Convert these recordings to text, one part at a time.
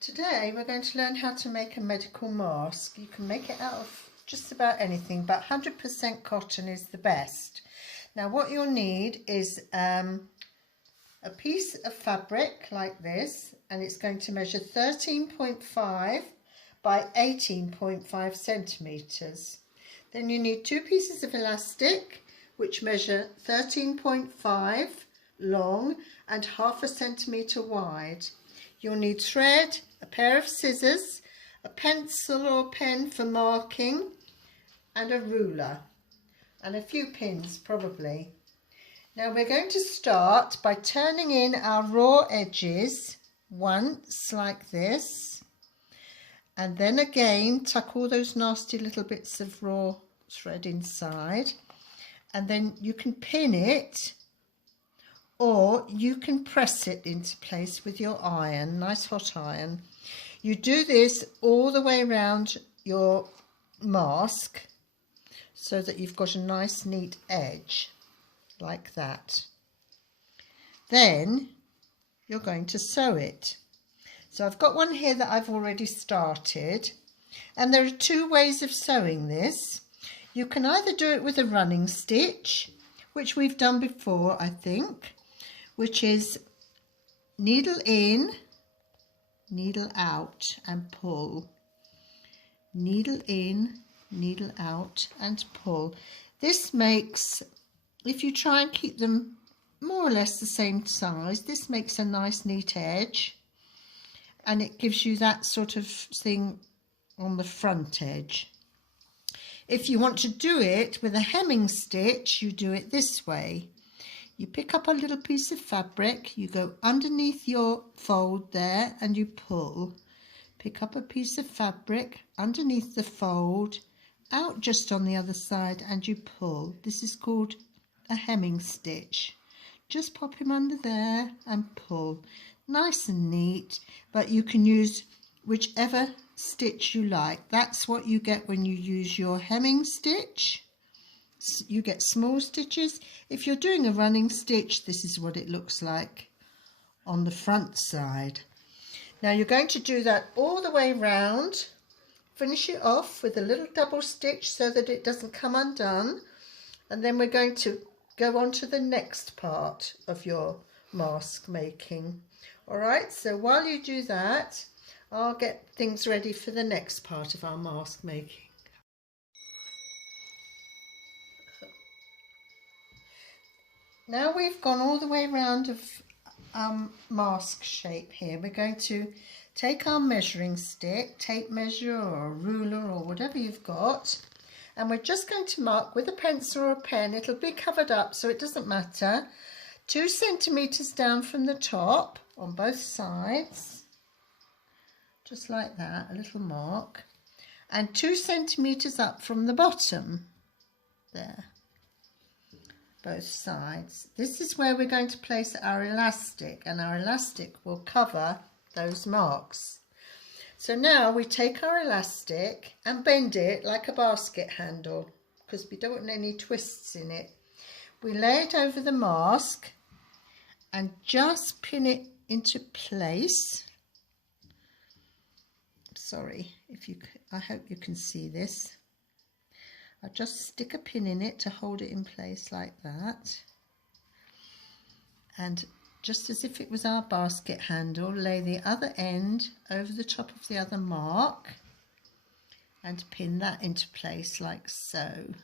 Today we're going to learn how to make a medical mask. You can make it out of just about anything, but 100% cotton is the best. Now what you'll need is a piece of fabric like this, and it's going to measure 13.5 by 18.5 centimetres. Then you need 2 pieces of elastic which measure 13.5 long and half a centimetre wide. You'll need thread, a pair of scissors, a pencil or pen for marking, and a ruler, and a few pins probably. Now we're going to start by turning in our raw edges once like this, and then again tuck all those nasty little bits of raw thread inside, and then you can pin it, or you can press it into place with your iron, nice hot iron. You do this all the way around your mask so that you've got a nice neat edge like that. Then you're going to sew it. So I've got one here that I've already started, and there are 2 ways of sewing this. You can either do it with a running stitch, which we've done before I think, which is needle in, needle out and pull. Needle in, needle out and pull. This makes, if you try and keep them more or less the same size, this makes a nice neat edge, and it gives you that sort of thing on the front edge. If you want to do it with a hemming stitch, you do it this way. You pick up a little piece of fabric, you go underneath your fold there and you pull. Pick up a piece of fabric underneath the fold, out just on the other side, and you pull. This is called a hemming stitch. Just pop him under there and pull. Nice and neat, but you can use whichever stitch you like. That's what you get when you use your hemming stitch. You get small stitches. If you're doing a running stitch, this is what it looks like on the front side. Now you're going to do that all the way round. Finish it off with a little double stitch so that it doesn't come undone, and then we're going to go on to the next part of your mask making. Alright, so while you do that, I'll get things ready for the next part of our mask making. Now we've gone all the way around of mask shape here, we're going to take our measuring stick, tape measure or a ruler or whatever you've got, and we're just going to mark with a pencil or a pen. It'll be covered up so it doesn't matter. 2 centimetres down from the top on both sides, just like that, a little mark, and 2 centimetres up from the bottom there, both sides. This is where we're going to place our elastic, and our elastic will cover those marks. So now we take our elastic and bend it like a basket handle, because we don't want any twists in it. We lay it over the mask and just pin it into place. Sorry, I hope you can see this. I just stick a pin in it to hold it in place like that, and just as if it was our basket handle, lay the other end over the top of the other mark and pin that into place like so.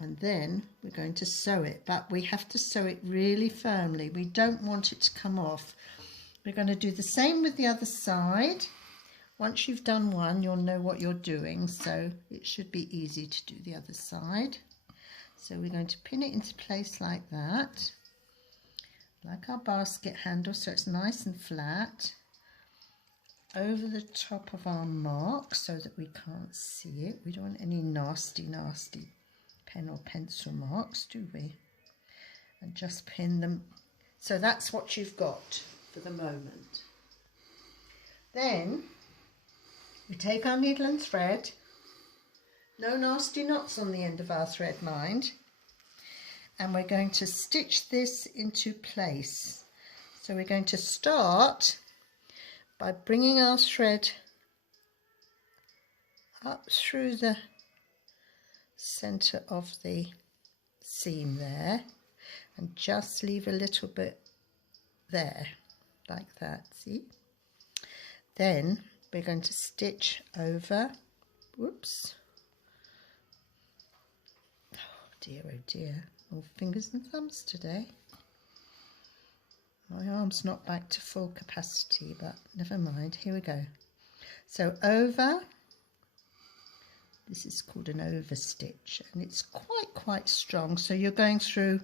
And then we're going to sew it, but we have to sew it really firmly. We don't want it to come off. We're going to do the same with the other side. Once you've done one, you'll know what you're doing, so it should be easy to do the other side. So we're going to pin it into place like that, like our basket handle, so it's nice and flat, over the top of our mark so that we can't see it. We don't want any nasty pen or pencil marks, do we? And just pin them. So that's what you've got for the moment. Then we take our needle and thread. No nasty knots on the end of our thread, mind. And we're going to stitch this into place. So we're going to start by bringing our thread up through the center of the seam there, and just leave a little bit there like that, see? Then we're going to stitch over, whoops, oh dear, all fingers and thumbs today. My arm's not back to full capacity, but never mind, here we go. So over, this is called an over stitch, and it's quite strong, so you're going through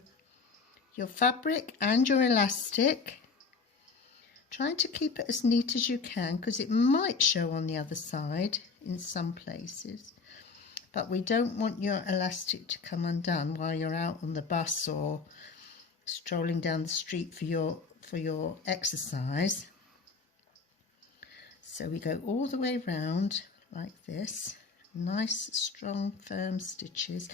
your fabric and your elastic, trying to keep it as neat as you can, because it might show on the other side in some places, but we don't want your elastic to come undone while you're out on the bus or strolling down the street for your exercise. So we go all the way round like this, nice strong firm stitches,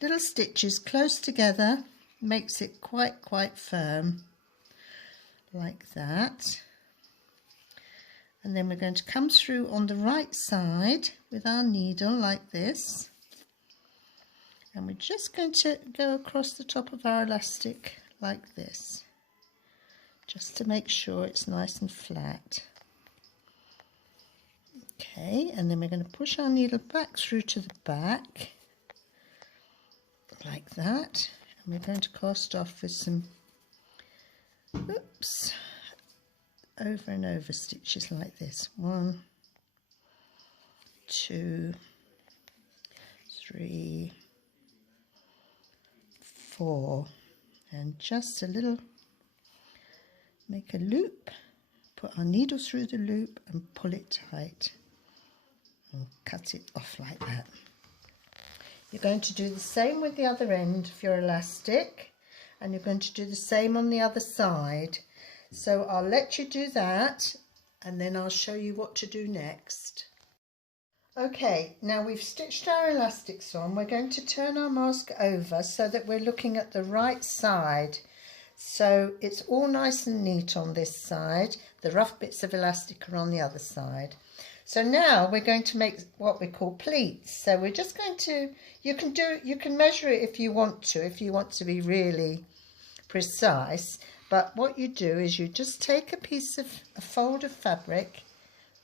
little stitches close together, makes it quite firm like that. And then we're going to come through on the right side with our needle like this, and we're just going to go across the top of our elastic like this, just to make sure it's nice and flat. Okay, and then we're going to push our needle back through to the back like that, and we're going to cast off with some over and over stitches like this. 1, 2, 3, 4, and just a little, make a loop, put our needle through the loop and pull it tight and cut it off like that. You're going to do the same with the other end of your elastic, and you're going to do the same on the other side. So I'll let you do that, and then I'll show you what to do next. Okay, now we've stitched our elastics on. We're going to turn our mask over so that we're looking at the right side. So it's all nice and neat on this side. The rough bits of elastic are on the other side. So now we're going to make what we call pleats. So we're just going to, you can measure it if you want to be really precise. But what you do is you just take a fold of fabric,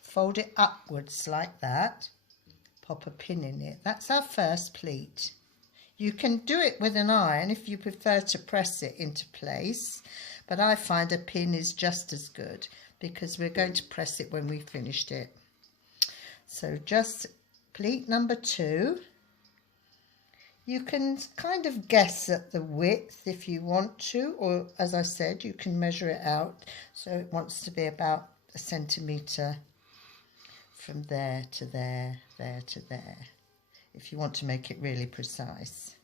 fold it upwards like that, pop a pin in it. That's our first pleat. You can do it with an iron if you prefer to press it into place, but I find a pin is just as good because we're going to press it when we've finished it. So just pleat number 2. You can kind of guess at the width if you want to, or as I said, you can measure it out. So it wants to be about 1 centimetre from there to there, there to there, if you want to make it really precise.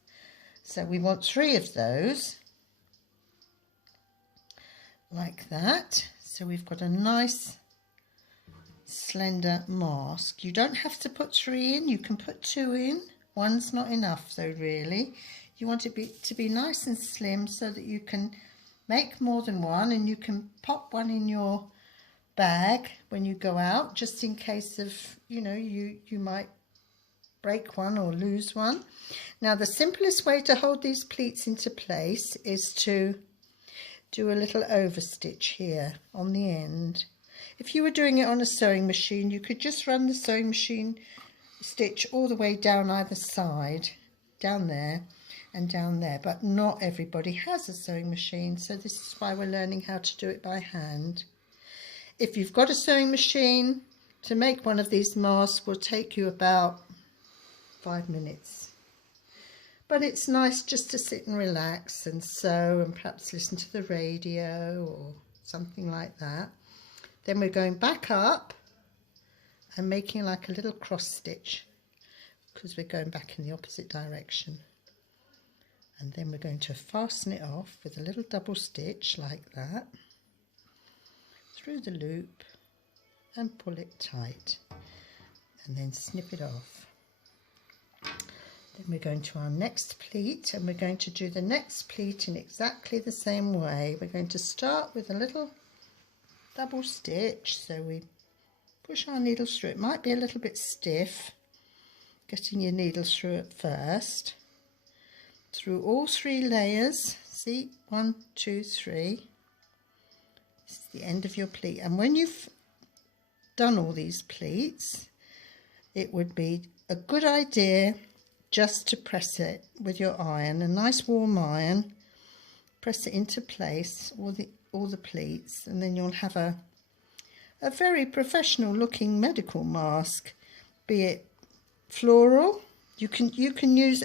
So we want 3 of those, like that. So we've got a nice slender mask. You don't have to put 3 in, you can put 2 in. 1's not enough though, really. You want it to be nice and slim so that you can make more than 1, and you can pop 1 in your bag when you go out, just in case of, you know, you might break 1 or lose 1. Now the simplest way to hold these pleats into place is to do a little overstitch here on the end. If you were doing it on a sewing machine, you could just run the sewing machine stitch all the way down either side, down there and down there, but not everybody has a sewing machine, so this is why we're learning how to do it by hand. If you've got a sewing machine, to make one of these masks will take you about 5 minutes, but it's nice just to sit and relax and sew and perhaps listen to the radio or something like that. Then we're going back up and making like a little cross stitch because we're going back in the opposite direction, and then we're going to fasten it off with a little double stitch like that through the loop and pull it tight, and then snip it off. Then we're going to our next pleat, and we're going to do the next pleat in exactly the same way. We're going to start with a little double stitch, so we push our needles through. It might be a little bit stiff, getting your needles through at first. Through all 3 layers. See, 1, 2, 3. This is the end of your pleat. And when you've done all these pleats, it would be a good idea just to press it with your iron, a nice warm iron. Press it into place, all the pleats, and then you'll have a very professional looking medical mask. Be it floral, you can use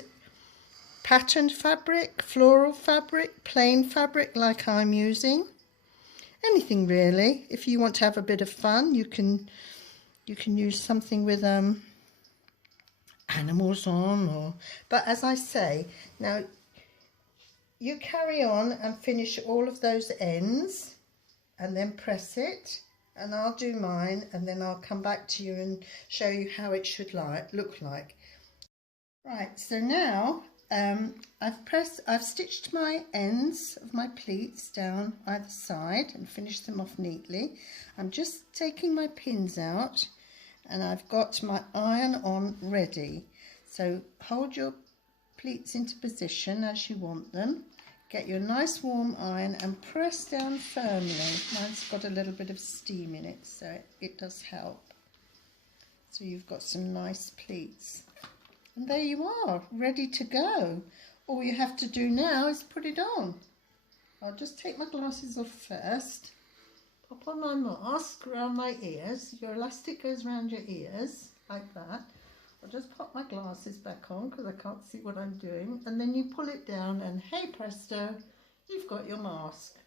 patterned fabric, floral fabric, plain fabric like I'm using. Anything really. If you want to have a bit of fun, you can use something with animals on, but as I say, now you carry on and finish all of those ends and then press it, and I'll do mine, and then I'll come back to you and show you how it should look like. Right, so now I've stitched my ends of my pleats down either side and finished them off neatly. I'm just taking my pins out, and I've got my iron on ready. So hold your pleats into position as you want them. Get your nice warm iron and press down firmly. Mine's got a little bit of steam in it, so it does help. So you've got some nice pleats. And there you are, ready to go. All you have to do now is put it on. I'll just take my glasses off first. Pop on my mask around my ears. Your elastic goes around your ears, like that. I'll just pop my glasses back on because I can't see what I'm doing. And then you pull it down and hey presto, you've got your mask.